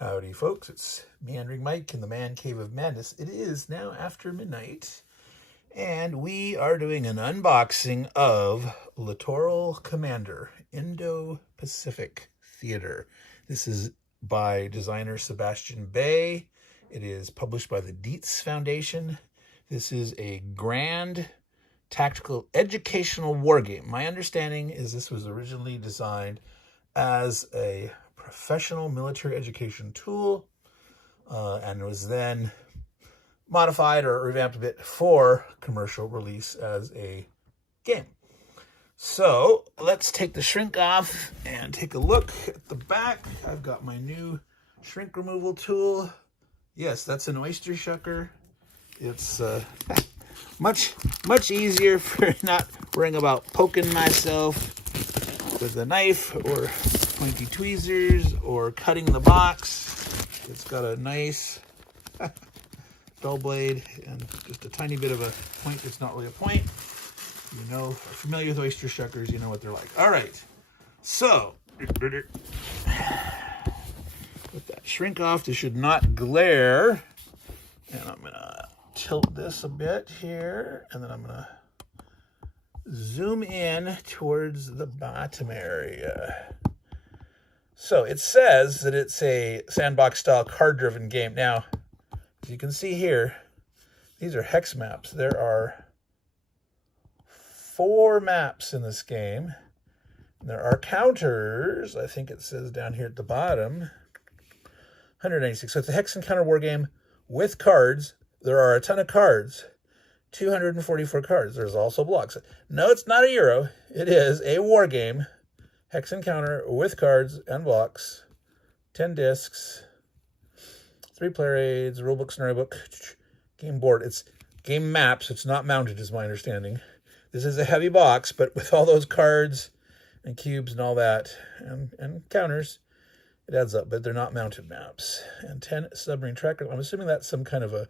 Howdy, folks. It's Meandering Mike in the Man Cave of Madness. It is now after midnight, and we are doing an unboxing of Littoral Commander, Indo-Pacific Theater. This is by designer Sebastian Bay. It is published by the Dietz Foundation. This is a grand tactical educational wargame. My understanding is this was originally designed as a professional military education tool and was then modified or revamped a bit for commercial release as a game. So let's take the shrink off and take a look at the back. I've got my new shrink removal tool. Yes, that's an oyster shucker. It's much easier for not worrying about poking myself with a knife or pointy tweezers or cutting the box. It's got a nice dull blade and just a tiny bit of a point that's not really a point. You know, familiar with oyster shuckers, you know what they're like. All right, so put that shrink off. This should not glare. And I'm gonna tilt this a bit here, and then I'm gonna zoom in towards the bottom area. So it says that it's a sandbox style card driven game. Now, as you can see here, these are hex maps. There are 4 maps in this game. And there are counters. I think it says down here at the bottom, 196. So it's a hex and counter war game with cards. There are a ton of cards. 244 cards. There's also blocks. No, it's not a Euro. It is a war game. Hex and counter with cards and blocks. 10 discs. 3 player aids. Rulebook, scenario book. Game board. It's game maps. It's not mounted, is my understanding. This is a heavy box, but with all those cards and cubes and all that, and counters, it adds up, but they're not mounted maps. And 10 submarine trackers. I'm assuming that's some kind of a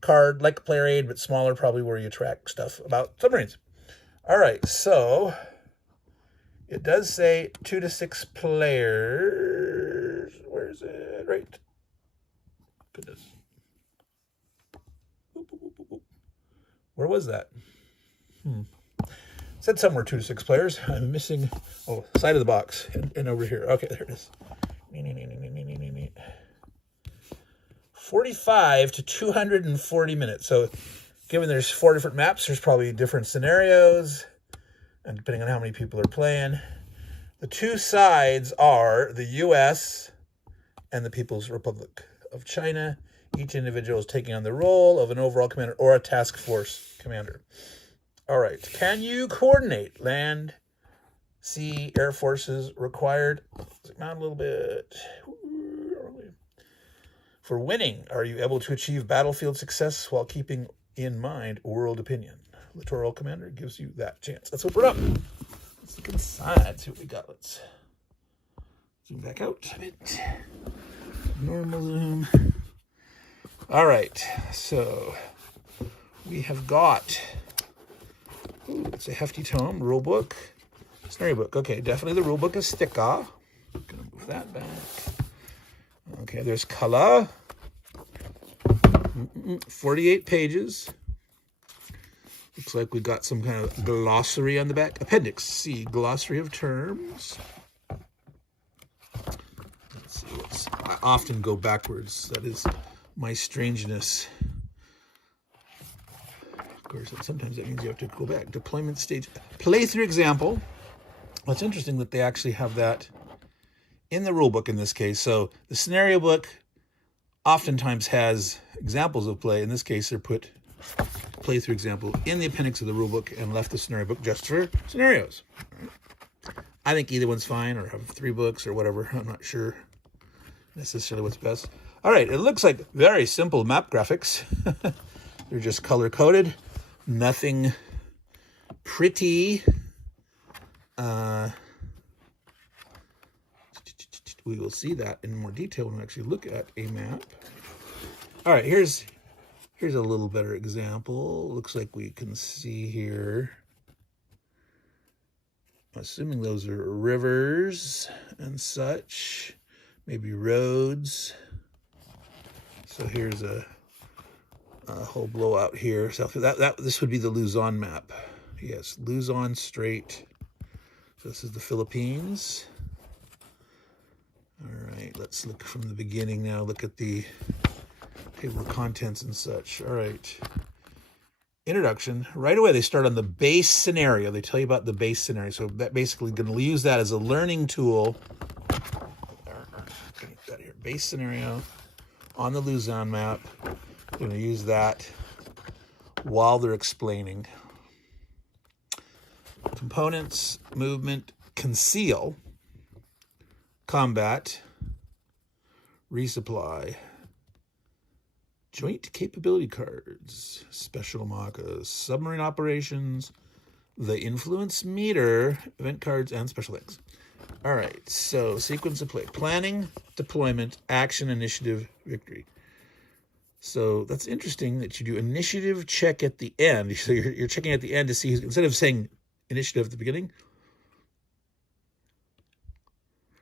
card, like a player aid, but smaller, probably where you track stuff about submarines. All right, so it does say 2 to 6 players. Where is it? Right. Goodness. Where was that? It said somewhere 2 to 6 players. I'm missing, side of the box and over here. Okay, there it is. 45 to 240 minutes. So given there's 4 different maps, there's probably different scenarios, and depending on how many people are playing. The 2 sides are the U.S. and the People's Republic of China. Each individual is taking on the role of an overall commander or a task force commander. All right. Can you coordinate land, sea, air forces required? Zoom out a little bit. For winning, are you able to achieve battlefield success while keeping in mind world opinion? Littoral Commander gives you that chance. Let's open it up. Let's look inside, see what we got. Let's zoom back out a bit. Normal zoom. All right, so we have got, it's a hefty tome, rulebook, scenario book. Okay, definitely the rulebook is thicker. I'm gonna move that back. Okay, there's color. 48 pages. Looks like we got some kind of glossary on the back. Appendix C, glossary of terms. Let's see I often go backwards. That is my strangeness. Of course, sometimes that means you have to go back. Deployment stage. Playthrough example. Well, it's interesting that they actually have that in the rule book in this case. So the scenario book oftentimes has examples of play. In this case, they're put playthrough example in the appendix of the rule book and left the scenario book just for scenarios. I think either one's fine, or have 3 books or whatever. I'm not sure necessarily what's best. All right, it looks like very simple map graphics. They're just color-coded. Nothing pretty. We will see that in more detail when we actually look at a map. All right, here's a little better example. Looks like we can see here. I'm assuming those are rivers and such. maybe roads. So here's a whole blowout here. So this would be the Luzon map. Yes, Luzon Strait. So this is the Philippines. All right, let's look from the beginning now. Look at the table of contents and such. All right. Introduction. Right away, they start on the base scenario. They tell you about the base scenario. So that basically going to use that as a learning tool. That here, base scenario on the Luzon map. Going to use that while they're explaining. Components, movement, conceal, combat, resupply, joint capability cards, special MACAs, submarine operations, the influence meter, event cards, and special things. All right, so sequence of play. Planning, deployment, action, initiative, victory. So that's interesting that you do initiative check at the end. So you're checking at the end to see, instead of saying initiative at the beginning.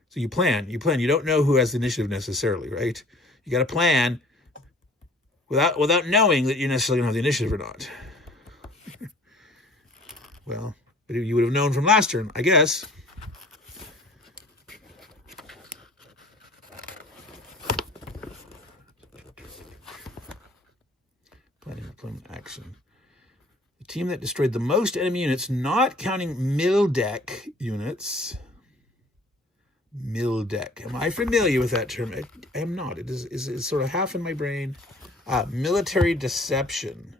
So you plan. You don't know who has the initiative necessarily, right? You got to plan without knowing that you're necessarily going to have the initiative or not. Well, but you would have known from last turn, I guess. Planning, deployment, action. The team that destroyed the most enemy units, not counting Mildeck units. Mildeck. Am I familiar with that term? I am not. It is sort of half in my brain. Military deception.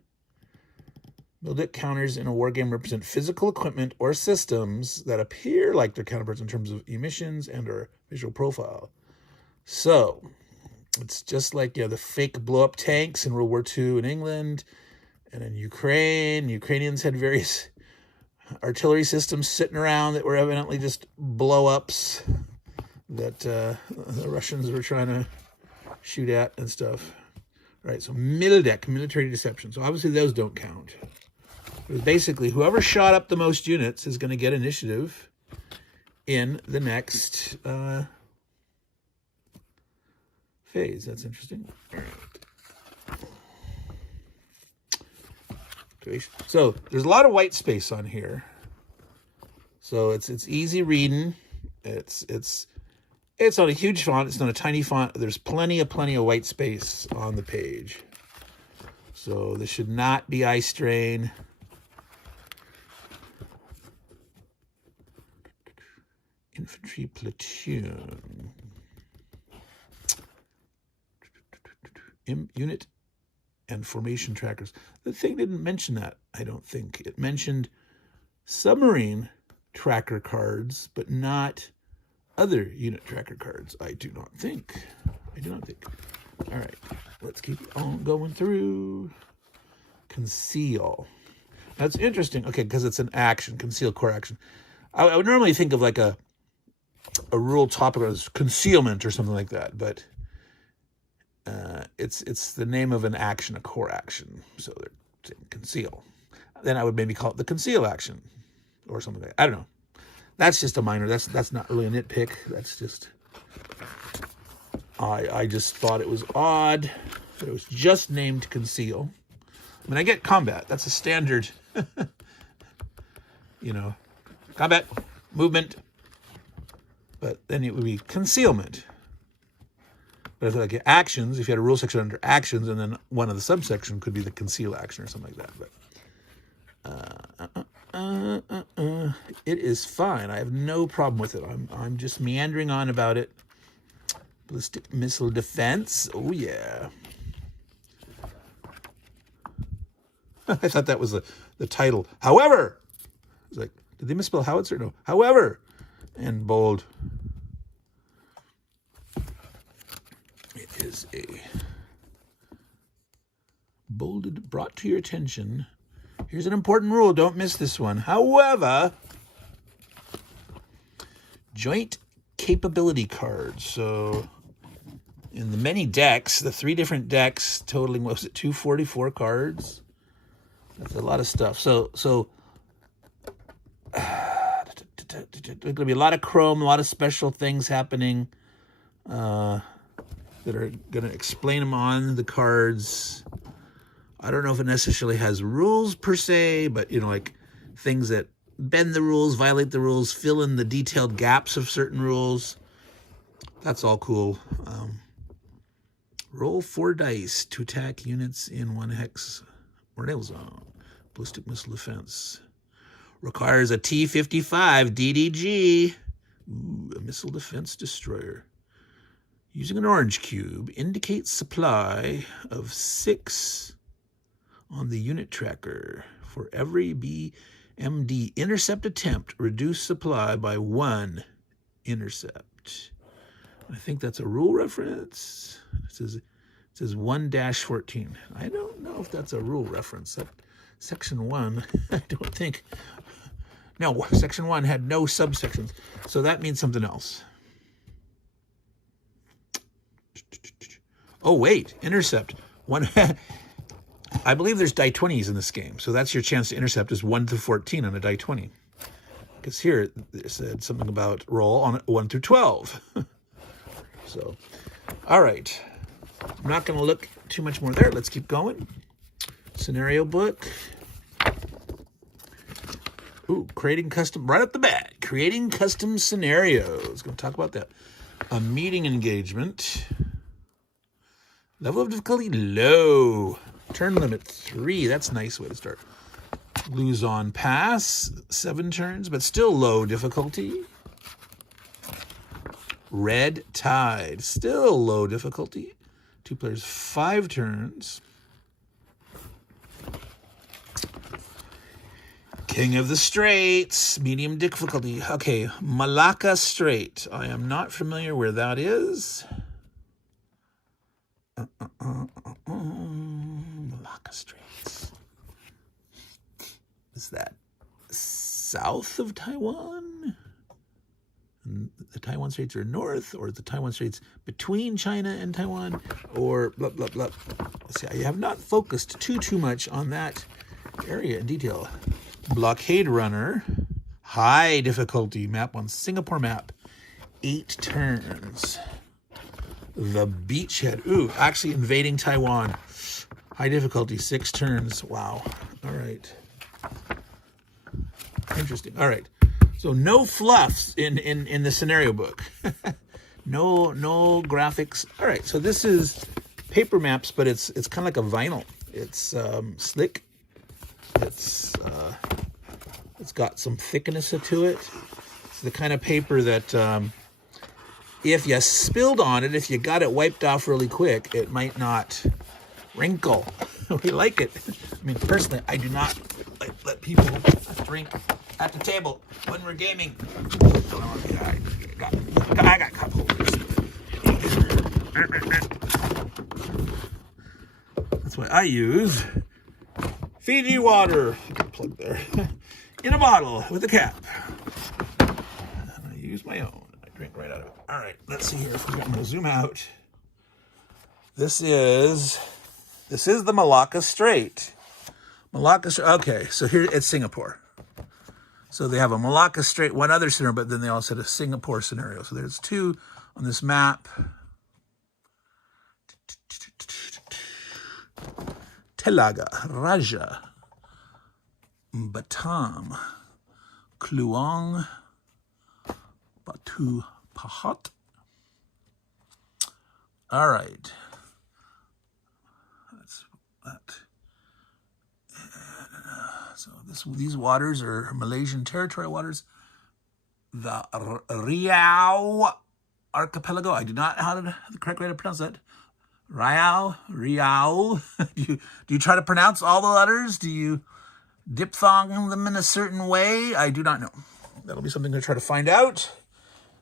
Mildeck counters in a war game represent physical equipment or systems that appear like their counterparts in terms of emissions and or visual profile. So it's just like the fake blow-up tanks in World War II in England and in Ukraine. Ukrainians had various artillery systems sitting around that were evidently just blow-ups that the Russians were trying to shoot at and stuff. All right, so Mildeck, military deception. So obviously those don't count. But basically, whoever shot up the most units is going to get initiative in the next phase. That's interesting. All right. So there's a lot of white space on here. So it's easy reading. It's not a huge font. It's not a tiny font. There's plenty of white space on the page. So this should not be eye strain. Infantry platoon. Unit and formation trackers. The thing didn't mention that, I don't think. It mentioned submarine tracker cards, but not other unit tracker cards. I do not think. All right, let's keep on going through. Conceal. That's interesting. Okay, because it's an action. Conceal, core action. I would normally think of like a rule topic as concealment or something like that, but it's the name of an action, a core action. So they're saying conceal. Then I would maybe call it the conceal action or something like that. I don't know. That's just a minor. That's not really a nitpick. That's just I just thought it was odd that it was just named conceal. I mean, I get combat. That's a standard, combat, movement. But then it would be concealment. But if like actions, if you had a rule section under actions, and then one of the subsection could be the conceal action or something like that. But it is fine. I have no problem with it. I'm just meandering on about it. Ballistic missile defense. Oh yeah. I thought that was the title. However, it's like, did they misspell howitzer? No. However, and bold. It is a bolded, brought to your attention. Here's an important rule. Don't miss this one. However, joint capability cards. So in the many decks, the 3 different decks totaling, what was it, 244 cards? That's a lot of stuff. So there's going to be a lot of chrome, a lot of special things happening. that are going to explain them on the cards. I don't know if it necessarily has rules per se, but, you know, like things that bend the rules, violate the rules, fill in the detailed gaps of certain rules. That's all cool. Roll 4 dice to attack units in 1 hex or nail zone. Ballistic missile defense. Requires a T-55 DDG. Ooh, a missile defense destroyer. Using an orange cube, indicates supply of 6 on the unit tracker. For every BMD intercept attempt, reduce supply by 1 intercept. I think that's a rule reference. It says 1-14. I don't know if that's a rule reference. Section 1, I don't think. No, Section 1 had no subsections. So that means something else. Oh, wait, intercept. I believe there's die 20s in this game. So that's your chance to intercept is 1 through 14 on a die 20. Because here it said something about roll on 1 through 12. So, all right. I'm not going to look too much more there. Let's keep going. Scenario book. Ooh, creating custom, right up the bat. Creating custom scenarios. Going to talk about that. A meeting engagement. Level of difficulty, low. Turn limit 3. That's a nice way to start. Luzon Pass, 7 turns, but still low difficulty. Red Tide, still low difficulty. 2 players, 5 turns. King of the Straits, medium difficulty. Okay, Malacca Strait. I am not familiar where that is. Malacca Straits. Is that south of Taiwan? And the Taiwan Straits are north, or the Taiwan Straits between China and Taiwan, or blah, blah, blah. See, I have not focused too much on that area in detail. Blockade Runner, high difficulty map on Singapore map, 8 turns. The Beachhead, ooh, actually invading Taiwan, high difficulty, 6 turns. Wow. All right. Interesting. All right. So no fluffs in the scenario book. no graphics. All right. So this is paper maps, but it's kind of like a vinyl. It's slick. It's got some thickness to it. It's the kind of paper that if you spilled on it, if you got it wiped off really quick, it might not wrinkle. We like it. I mean, personally, I do not let people drink at the table when we're gaming. I got cup holders. That's why I use Fiji water. Plug there. In a bottle with a cap. I use my own. I drink right out of it. All right, let's see here. I'm going to zoom out. This is the Malacca Strait. Malacca Strait. Okay, so here it's Singapore. So they have a Malacca Strait, one other scenario, but then they also had a Singapore scenario. So there's 2 on this map. Telaga, Raja, Batam, Kluang, Batu Pahat. All right. That's that. So these waters are Malaysian territorial waters. The Riau Archipelago. I do not know how the correct way to pronounce that. Riau. Do you try to pronounce all the letters? Do you diphthong them in a certain way? I do not know. That'll be something to try to find out.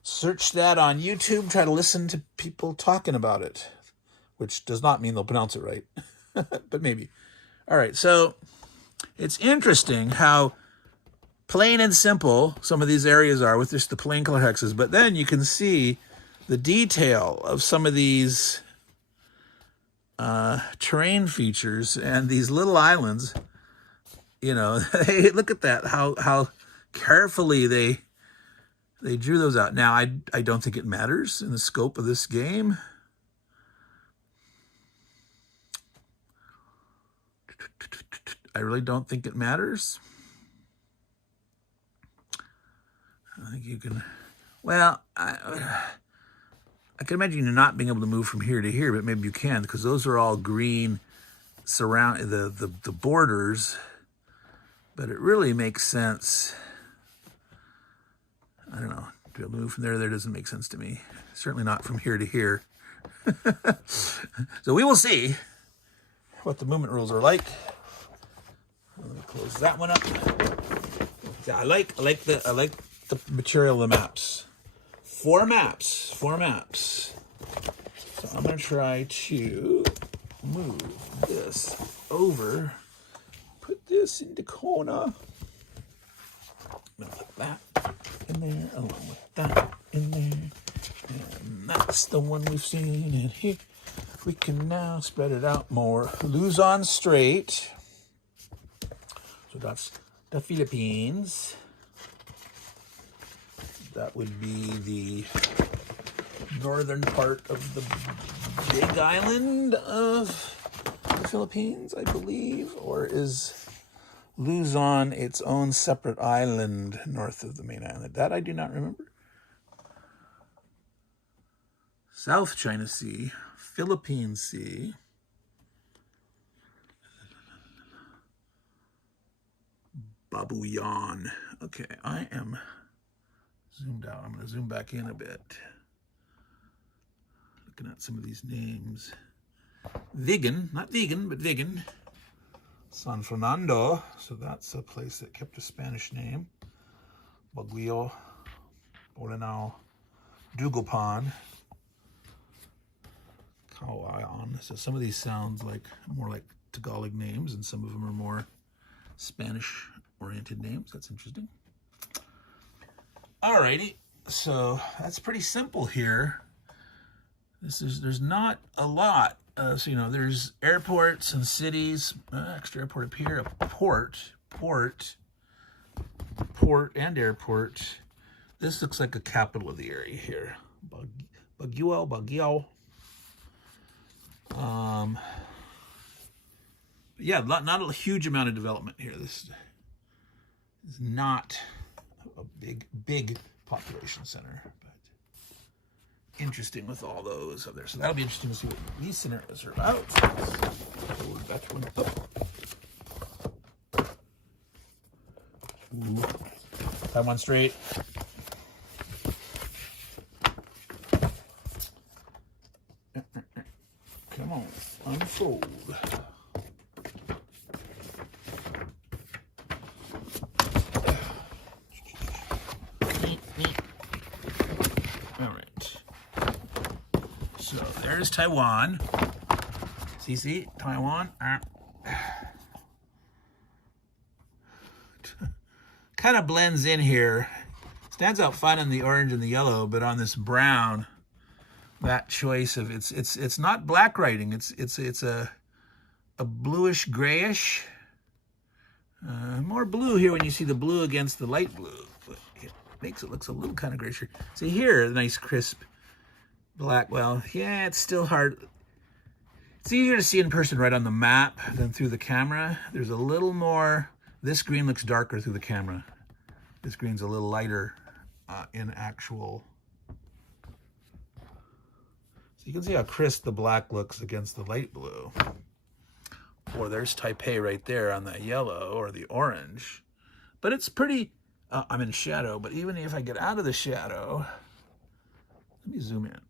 Search that on YouTube. Try to listen to people talking about it, which does not mean they'll pronounce it right, but maybe. All right, so it's interesting how plain and simple some of these areas are with just the plain color hexes, but then you can see the detail of some of these terrain features and these little islands. You know, look at that, how carefully they They drew those out. Now, I don't think it matters in the scope of this game. I really don't think it matters. I think you can, well, I can imagine you not being able to move from here to here, but maybe you can, because those are all green surround the borders. But it really makes sense. I don't know. To be able to move from there to there doesn't make sense to me. Certainly not from here to here. So we will see what the movement rules are like. Let me close that one up. Yeah, I like the material of the maps. Four maps. So I'm gonna try to move this over. Put this in the corner. I'm gonna put that in there along with that in there. And that's the one we've seen. And here we can now spread it out more. Luzon Strait. So that's the Philippines. That would be the northern part of the big island of the Philippines, I believe. Or is Luzon its own separate island north of the main island? That I do not remember. South China Sea, Philippine Sea. Babuyan. Okay, I am zoomed out. I'm going to zoom back in a bit. Looking at some of these names. Vigan, not vegan, but Vigan. San Fernando, so that's a place that kept a Spanish name. Baguio, Bolinao, Dugupan, Kawayan. So some of these sounds like more like Tagalog names, and some of them are more Spanish-oriented names. That's interesting. Alrighty, so that's pretty simple here. There's not a lot. So, you know, there's airports and cities, extra airport up here, a port and airport. This looks like a capital of the area here. Baguio. Yeah, not a huge amount of development here. This is not a big population center. Interesting with all those up there. So that'll be interesting to see what these scenarios are about. Forward that one up. Ooh. Taiwan Strait. Come on, unfold. There's Taiwan. See, Taiwan. Kind of blends in here. Stands out fine on the orange and the yellow, but on this brown, that choice of it's not black writing. It's a bluish grayish. More blue here when you see the blue against the light blue, but it makes it looks a little kind of grayish. See here, nice crisp black. Well, yeah, it's still hard. It's easier to see in person right on the map than through the camera. There's a little more. This green looks darker through the camera. This green's a little lighter in actual. So you can see how crisp the black looks against the light blue. Or there's Taipei right there on that yellow or the orange. But it's pretty, I'm in shadow, but even if I get out of the shadow, let me zoom in.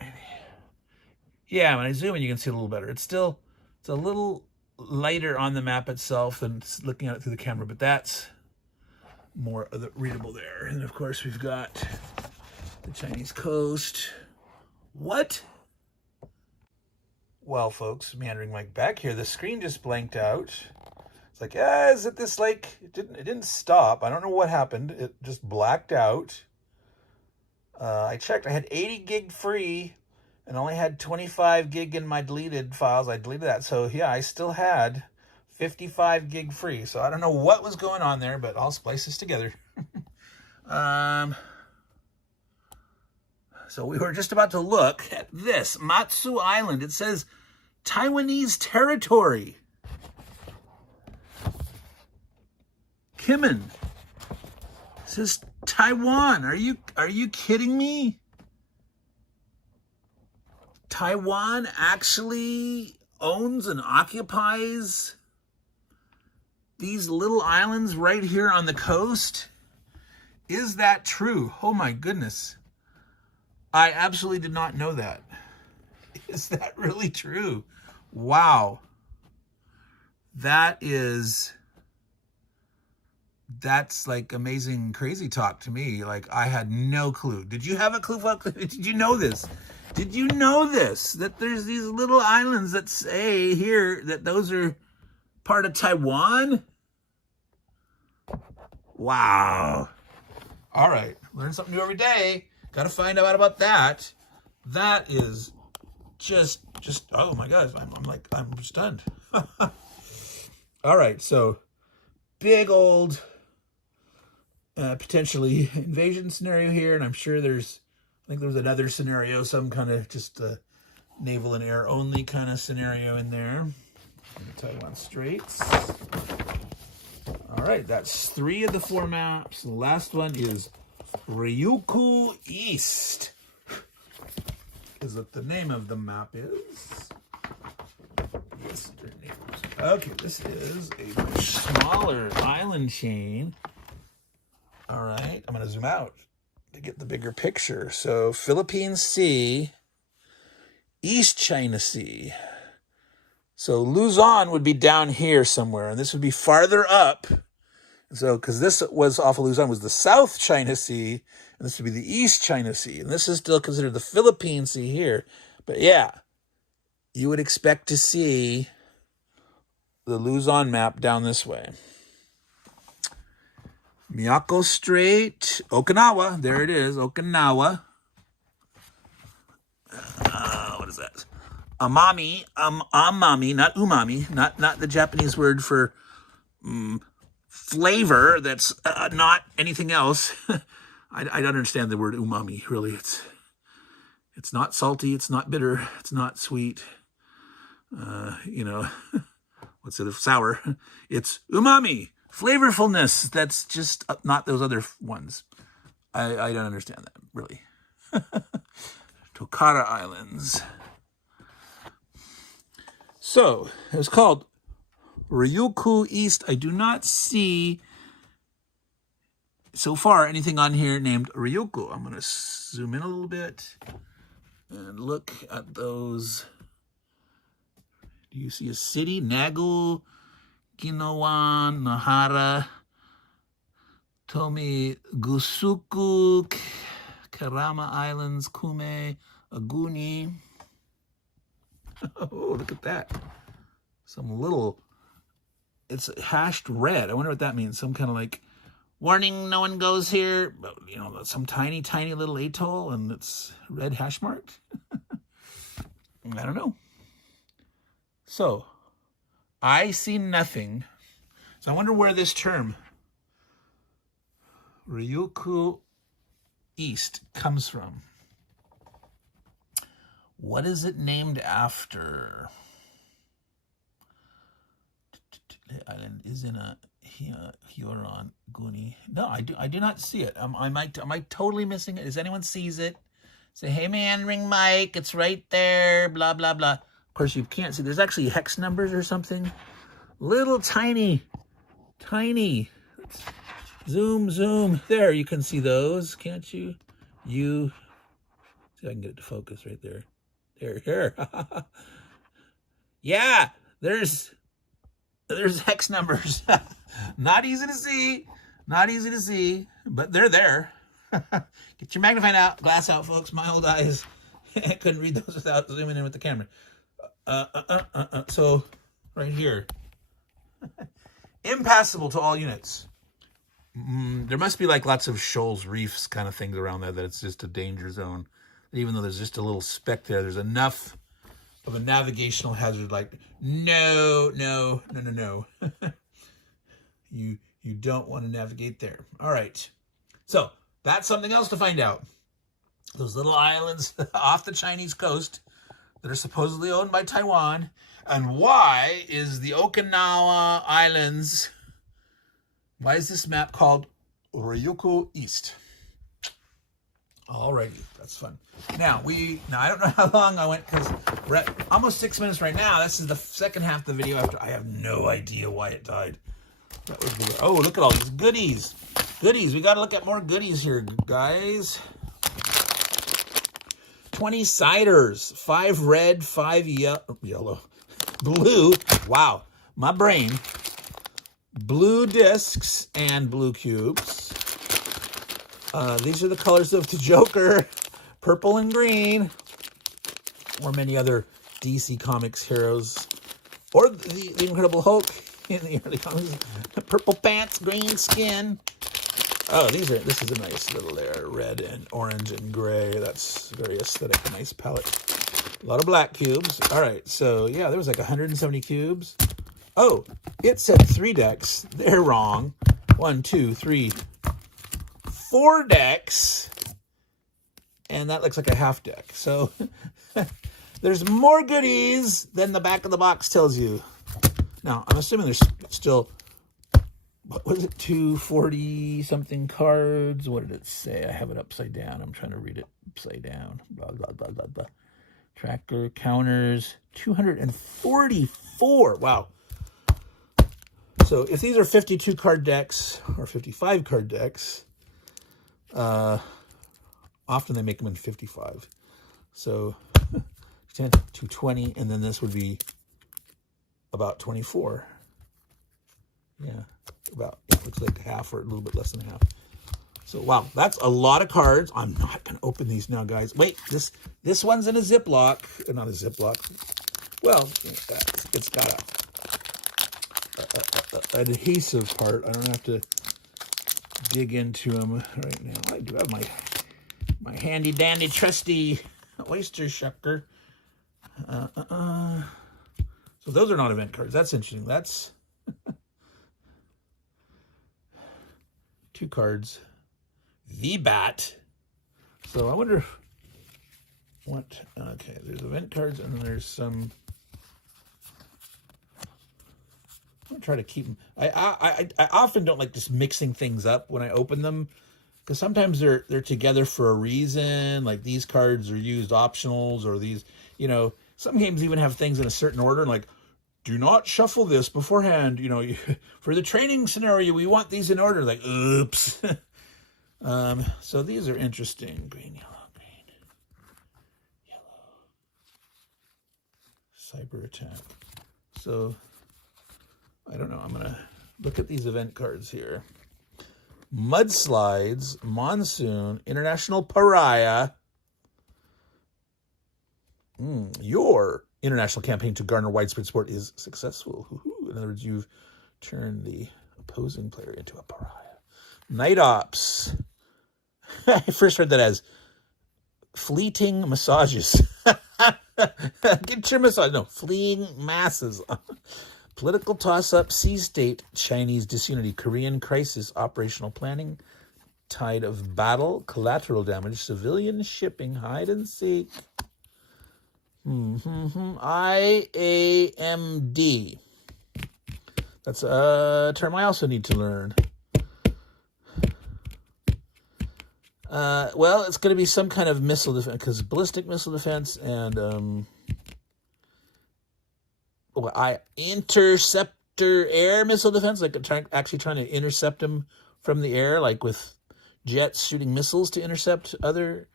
Maybe. Yeah, when I zoom in, you can see a little better. It's a little lighter on the map itself than looking at it through the camera, but that's more readable there. And of course, we've got the Chinese coast. What? Well, folks, Meandering Mike back here. The screen just blanked out. It's like, is it this like, it didn't stop. I don't know what happened. It just blacked out. I checked, I had 80 gig free and only had 25 gig in my deleted files. I deleted that. So yeah, I still had 55 gig free. So I don't know what was going on there, but I'll splice this together. So we were just about to look at this. Matsu Island. It says Taiwanese territory. Kimin. It says Taiwan. Are you kidding me? Taiwan actually owns and occupies these little islands right here on the coast? Is that true? Oh my goodness. I absolutely did not know that. Is that really true? Wow. That's like amazing crazy talk to me. Like, I had no clue. Did you have a clue? Did you know this? Did you know this? That there's these little islands that say here that those are part of Taiwan? Wow. All right. Learn something new every day. Got to find out about that. That is just oh my gosh. I'm stunned. All right. So big old potentially invasion scenario here. And I'm sure I think there's another scenario, some kind of just naval and air only kind of scenario in there. Taiwan Straits. All right, that's 3 of the 4 maps. The last one is Ryukyu East, is what the name of the map is. Western neighbors. Okay, this is a much smaller island chain. All right, I'm going to zoom out to get the bigger picture. So Philippine Sea, East China Sea. So Luzon would be down here somewhere, and this would be farther up. So, because this was off of Luzon, was the South China Sea, and this would be the East China Sea. And this is still considered the Philippine Sea here. But yeah, you would expect to see the Luzon map down this way. Miyako Strait, Okinawa. There it is, Okinawa. What is that? Amami, amami, not umami, not the Japanese word for flavor. That's not anything else. I don't understand the word umami. Really, it's not salty. It's not bitter. It's not sweet. What's it? Sour. It's umami, flavorfulness. That's just not those other ones. I don't understand that really. Tokara Islands. So, it was called Ryukyu East. I do not see, so far, anything on here named Ryukyu. I'm going to zoom in a little bit and look at those. Do you see a city? Nagu, Ginowan, Nahara, Tomi, Gusuku, Karama Islands, Kume, Aguni. Oh, look at that. It's hashed red. I wonder what that means. Some kind of like, warning, no one goes here. But, some tiny, tiny little atoll, and it's red hash marked. I don't know. So, I see nothing. So I wonder where this term, Ryukyu East, comes from. What is it named after? The island is in a Hyoron Guni. No, I do not see it. Am I totally missing it? Is anyone sees it? Say, hey, Meandering Mike, it's right there. Blah blah blah. Of course, you can't see. There's actually hex numbers or something. Little tiny. Zoom. There, you can see those, can't you? See if I can get it to focus right there. Here. Yeah, there's hex numbers. Not easy to see, but they're there. Get your magnifying glass out, folks. My old eyes couldn't read those without zooming in with the camera. So, right here. Impassable to all units. There must be like lots of shoals, reefs, kind of things around there that it's just a danger zone. Even though there's just a little speck there, there's enough of a navigational hazard. Like, no. You don't want to navigate there. All right. So that's something else to find out. Those little islands off the Chinese coast that are supposedly owned by Taiwan. And why is the Okinawa Islands, why is this map called Ryukyu East? Alrighty, that's fun. Now I don't know how long I went because we're at almost 6 minutes right now. This is the second half of the video after I have no idea why it died. That was the, oh, look at all these goodies. Goodies, we gotta look at more goodies here, guys. 20 ciders, 5 red, 5 yellow, blue. Wow, my brain. Blue discs and blue cubes. These are the colors of the Joker, purple and green, or many other DC Comics heroes, or the Incredible Hulk in the early comics. Purple pants, green skin. Oh, this is a nice little layer, red and orange and gray. That's very aesthetic, a nice palette. A lot of black cubes. All right, so yeah, there was like 170 cubes. Oh, it said 3 decks. They're wrong. 1, 2, 3, 4 decks. And that looks like a half deck. So there's more goodies than the back of the box tells you. Now, I'm assuming there's still, what was it, 240 something cards? What did it say? I have it upside down. I'm trying to read it upside down. Blah, blah, blah, blah, blah. Tracker, counters, 244. Wow. So if these are 52 card decks or 55 card decks, often they make them in 55. So 10 to 20, and then this would be about 24. Yeah, about, it looks like half or a little bit less than half. So wow, that's a lot of cards. I'm not gonna open these now, guys. Wait, this one's in a Ziploc, not a Ziploc. Well, it's got an adhesive part. I don't have to dig into them right now. I do have my handy dandy trusty oyster shucker. So those are not event cards. That's interesting. That's 2 cards. V-Bat. So I wonder what, okay, there's event cards and then there's some, I'm gonna try to keep them. I often don't like just mixing things up when I open them, because sometimes they're together for a reason. Like these cards are used optionals, or these, you know, some games even have things in a certain order, like do not shuffle this beforehand. You know, for the training scenario, we want these in order. Like, oops. So these are interesting. Green, yellow, cyber attack. So I don't know. I'm going to look at these event cards here. Mudslides, Monsoon, International Pariah. Your international campaign to garner widespread support is successful. In other words, you've turned the opposing player into a pariah. Night Ops. I first heard that as fleeting massages. Get your massage. No, fleeing masses. Political toss-up, sea state, Chinese disunity, Korean crisis, operational planning, tide of battle, collateral damage, civilian shipping, hide and seek. IAMD. That's a term I also need to learn. Well, it's going to be some kind of missile defense, because ballistic missile defense and interceptor air missile defense, like actually trying to intercept them from the air, like with jets shooting missiles to intercept other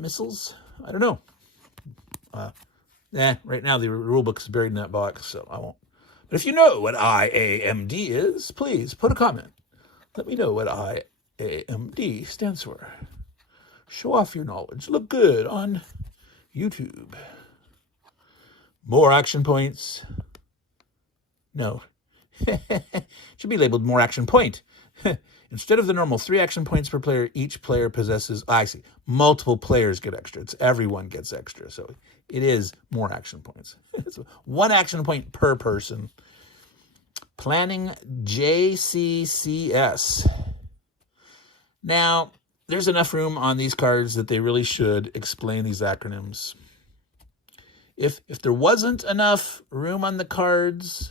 missiles. I don't know. Right now the rulebook is buried in that box, so I won't. But if you know what IAMD is, please put a comment. Let me know what IAMD stands for. Show off your knowledge. Look good on YouTube. More action points. No. Should be labeled more action point. Instead of the normal 3 action points per player, each player possesses, I see, multiple players get extra. It's everyone gets extra. So it is more action points. It's 1 action point per person. Planning JCCS. Now, there's enough room on these cards that they really should explain these acronyms. If there wasn't enough room on the cards,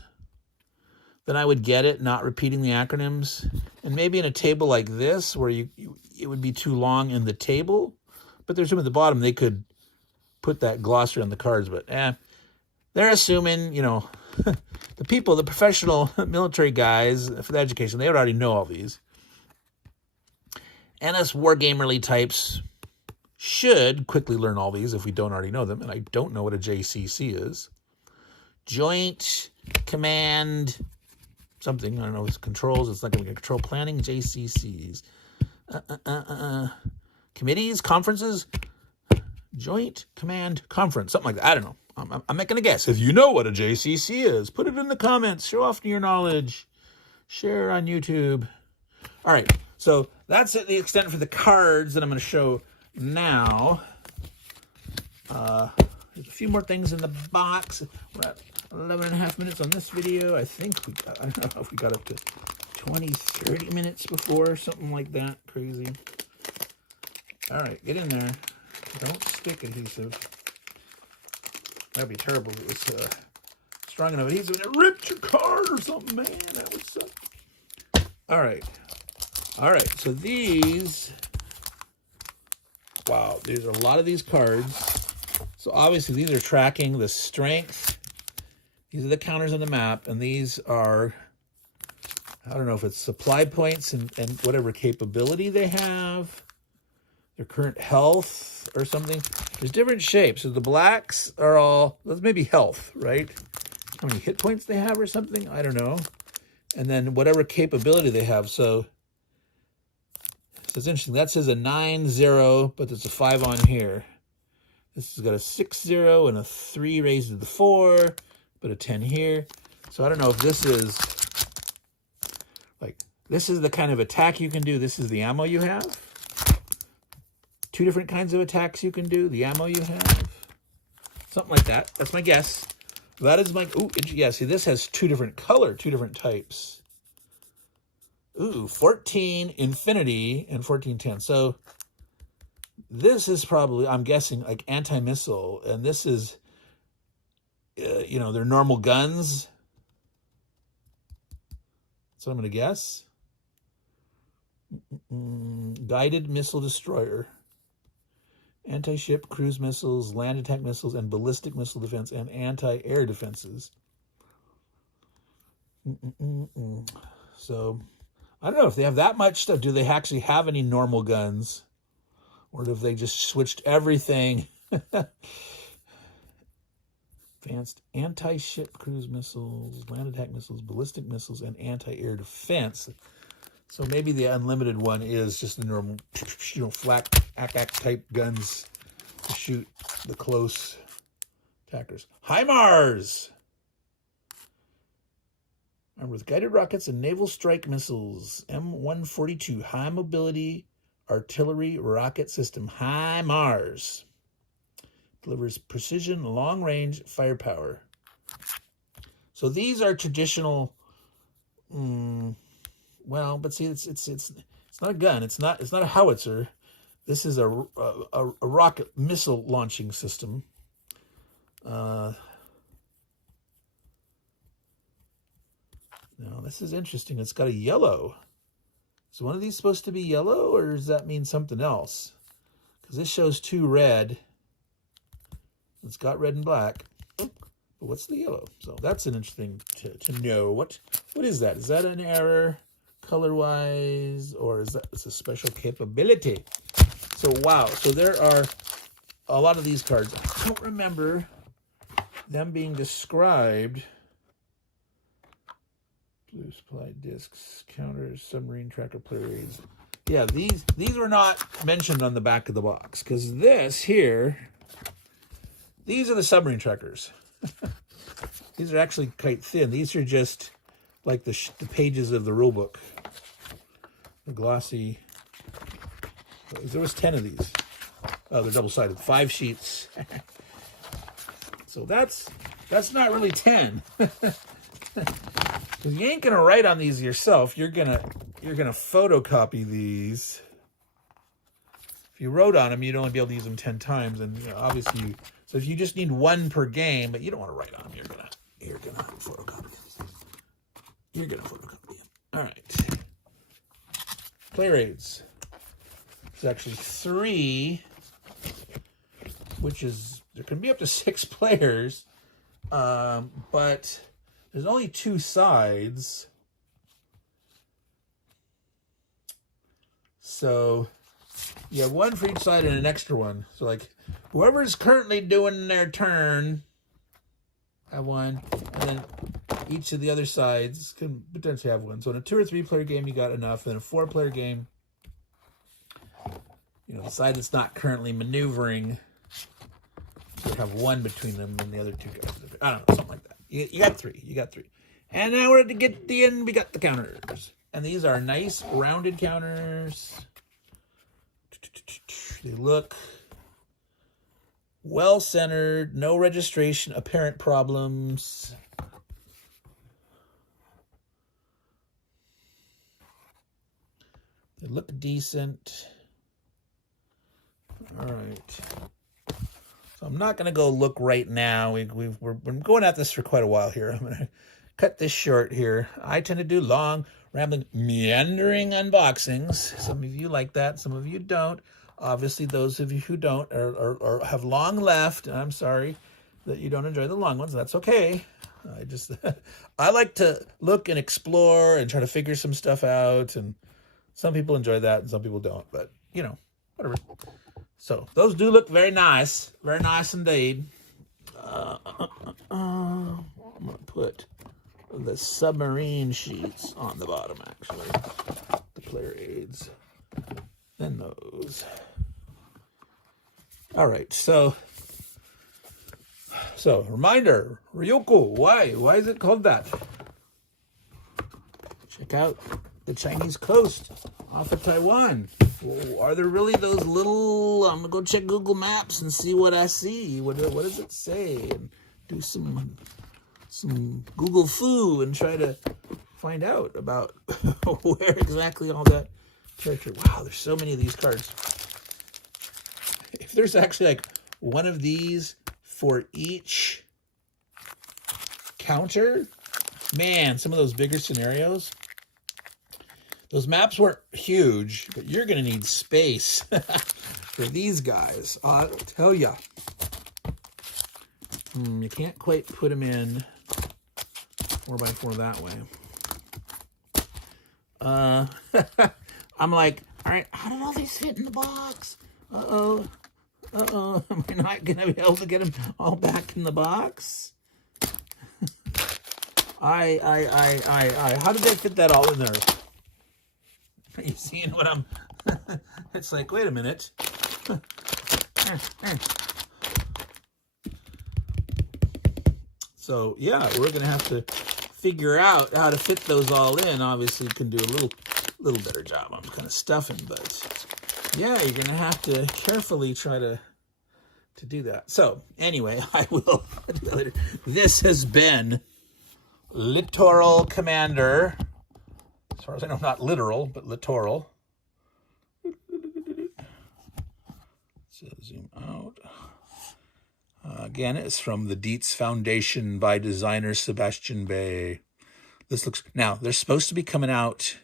then I would get it, not repeating the acronyms. And maybe in a table like this, where it would be too long in the table, but there's room at the bottom, they could put that glossary on the cards. But they're assuming, you know, the people, the professional military guys for the education, they would already know all these. And us wargamerly types should quickly learn all these if we don't already know them. And I don't know what a JCC is. Joint Command something. I don't know. It's controls. It's not going to be control planning. JCCs. Committees, conferences, Joint Command Conference, something like that. I don't know. I'm making a guess. If you know what a JCC is, put it in the comments. Show off your knowledge. Share on YouTube. All right. So that's the extent for the cards that I'm going to show now. There's a few more things in the box. We're at 11 and a half minutes on this video. I think I don't know if we got up to 20, 30 minutes before, something like that. Crazy. All right, get in there. Don't stick adhesive. That'd be terrible if it was strong enough adhesive and it ripped your card or something, man. That would suck. All right. All right, so these, wow, there's a lot of these cards. So obviously these are tracking the strength. These are the counters on the map, and these are, I don't know if it's supply points and whatever capability they have, their current health or something. There's different shapes. So the blacks are all, that's maybe health, right? How many hit points they have or something? I don't know. And then whatever capability they have. So it's interesting. That says a 9-0, but there's a 5 on here. This has got a 6-0 and a 3 raised to the 4, but a 10 here. So I don't know if this is like, this is the kind of attack you can do. This is the ammo you have. 2 different kinds of attacks you can do. The ammo you have. Something like that. That's my guess. That is my, ooh, yeah, see, this has 2 different color, 2 different types. Ooh, 14 Infinity and 1410. So this is probably, I'm guessing, like anti-missile. And this is, you know, they're normal guns. So I'm going to guess. Guided missile destroyer. Anti-ship cruise missiles, land attack missiles, and ballistic missile defense, and anti-air defenses. So I don't know if they have that much stuff. Do they actually have any normal guns? Or if they just switched everything? Advanced anti-ship cruise missiles, land attack missiles, ballistic missiles, and anti-air defense. So maybe the unlimited one is just the normal, you know, flat ack type guns to shoot the close attackers. HIMARS! Armed with guided rockets and naval strike missiles. M142, high mobility artillery rocket system. HIMARS. Delivers precision, long range firepower. So these are traditional. Well, but see, it's not a gun. It's not a howitzer. This is a rocket missile launching system. Now, this is interesting. It's got a yellow. Is one of these supposed to be yellow, or does that mean something else? Because this shows 2 red. It's got red and black. But what's the yellow? So that's an interesting to know. What is that? Is that an error color-wise, or is that it's a special capability? So, wow. So there are a lot of these cards. I don't remember them being described. Blue supply discs, counters, submarine tracker players. Yeah, these were not mentioned on the back of the box, because this here, these are the submarine trackers. These are actually quite thin. These are just like the pages of the rulebook. The glossy. There was 10 of these. Oh, they're double-sided. 5 sheets. So that's not really 10. Because you ain't gonna write on these yourself. You're gonna photocopy these if you wrote on them, you'd only be able to use them 10 times. And obviously, so if you just need one per game, but you don't want to write on them, you're gonna photocopy it. You're gonna photocopy it. All right. Player aids. There's actually 3, which is, there can be up to 6 players, but there's only 2 sides. So you have one for each side and an extra one. So like whoever's currently doing their turn have one, and then each of the other sides can potentially have one. So in a 2 or 3 player game, you got enough. In a 4 player game, the side that's not currently maneuvering should have one between them and the other 2 guys. I don't know, something like that. You got 3. You got 3. And now we're to get the end. We got the counters. And these are nice rounded counters. They look well-centered, no registration, apparent problems. They look decent. All right. So I'm not going to go look right now. We're going at this for quite a while here. I'm going to cut this short here. I tend to do long, rambling, meandering unboxings. Some of you like that. Some of you don't. Obviously, those of you who don't or have long left, and I'm sorry that you don't enjoy the long ones. That's okay. I like to look and explore and try to figure some stuff out. And some people enjoy that and some people don't. But, whatever. So those do look very nice indeed. I'm going to put the submarine sheets on the bottom, actually. The player aids. Then those. All right, so reminder, Ryukyu, why is it called that? Check out the Chinese coast off of Taiwan. Are there really those little, I'm gonna go check Google Maps and see what I see. What does it say? And do some Google foo and try to find out about where exactly all that territory. Wow, there's so many of these cards. If there's actually like one of these for each counter, man, some of those bigger scenarios, those maps weren't huge, but you're going to need space for these guys. I'll tell you. You can't quite put them in 4x4 that way. I'm like, all right, how did all these fit in the box? Uh-oh. Am I not going to be able to get them all back in the box? How did they fit that all in there? Are you seeing what I'm... It's like, wait a minute. So, yeah, we're going to have to figure out how to fit those all in. Obviously, you can do a little better job on kind of stuffing, but yeah, you're going to have to carefully try to do that. So, anyway, I will do that later. This has been Littoral Commander. As far as I know, not literal, but littoral. So zoom out. Again, it's from the Dietz Foundation by designer Sebastian. This looks, now they're supposed to be coming out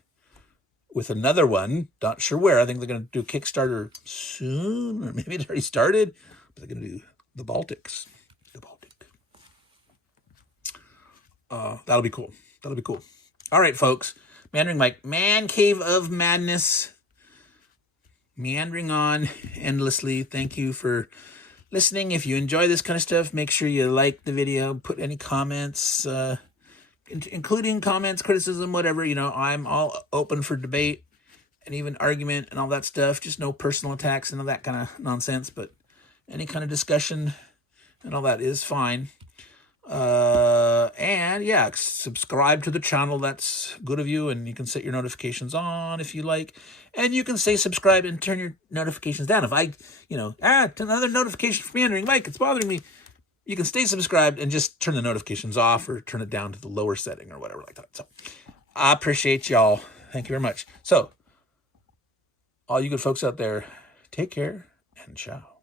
with another one. Not sure where. I think they're going to do Kickstarter soon, or maybe it already started. But they're going to do the Baltics. The Baltic. That'll be cool. That'll be cool. All right, folks. Meandering Mike, Man Cave of Madness. Meandering on endlessly. Thank you for listening. If you enjoy this kind of stuff, make sure you like the video, put any comments, including comments, criticism, whatever. I'm all open for debate and even argument and all that stuff. Just no personal attacks and all that kind of nonsense, but any kind of discussion and all that is fine. And yeah, subscribe to the channel. That's good of you. And you can set your notifications on if you like, and you can say subscribe and turn your notifications down. If another notification from Meandering Mike, it's bothering me. You can stay subscribed and just turn the notifications off or turn it down to the lower setting or whatever like that. So I appreciate y'all. Thank you very much. So all you good folks out there, Take care and ciao.